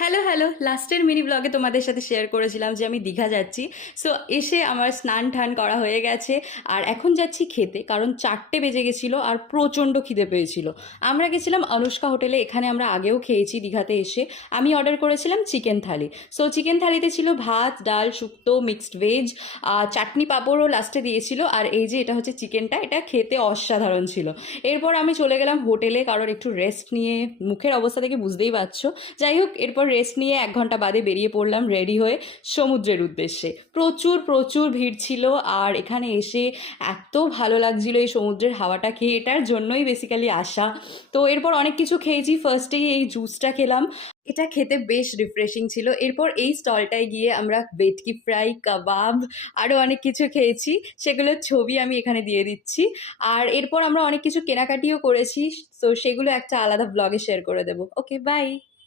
Hello hello, লাস্টের mini ব্লগে তোমাদের সাথে শেয়ার করেছিলাম যে আমি দীঘা যাচ্ছি। সো এসে আমার স্নান টান করা হয়ে গেছে, আর এখন যাচ্ছি খেতে, কারণ 4টে বেজে গেছিলো আর প্রচণ্ড খিদে পেয়েছিল। আমরা গেছিলাম অনুষ্কা হোটেলে, এখানে আমরা আগেও খেয়েছি দীঘাতে এসে। আমি অর্ডার করেছিলাম চিকেন থালি। সো চিকেন থালিতে ছিল ভাত, ডাল, শুক্তো, মিক্সড ভেজ, চাটনি পাঁপড়ও লাস্টে দিয়েছিল। আর এই যে এটা হচ্ছে চিকেনটা, এটা খেতে অসাধারণ ছিল। এরপর আমি চলে গেলাম হোটেলে, কারণ একটু রেস্ট নিয়ে, মুখের অবস্থা থেকে বুঝতেই পারছো। যাই হোক, এরপর রেস্ট নিয়ে 1 ঘন্টা বাদে বেরিয়ে পড়লাম রেডি হয়ে সমুদ্রের উদ্দেশ্যে। প্রচুর প্রচুর ভিড় ছিল, আর এখানে এসে এত ভালো লাগছিল এই সমুদ্রের হাওয়াটা খেয়ে, এটার জন্যই বেসিক্যালি আসা। তো এরপর অনেক কিছু খেয়েছি, ফার্স্টেই এই জুসটা খেলাম, এটা খেতে বেশ রিফ্রেশিং ছিল। এরপর এই স্টলটায় গিয়ে আমরা ভেটকি ফ্রাই, কাবাব, আরও অনেক কিছু খেয়েছি, সেগুলোর ছবি আমি এখানে দিয়ে দিচ্ছি। আর এরপর আমরা অনেক কিছু কেনাকাটিও করেছি, তো সেগুলো একটা আলাদা ব্লগে শেয়ার করে দেবো। ওকে, বাই।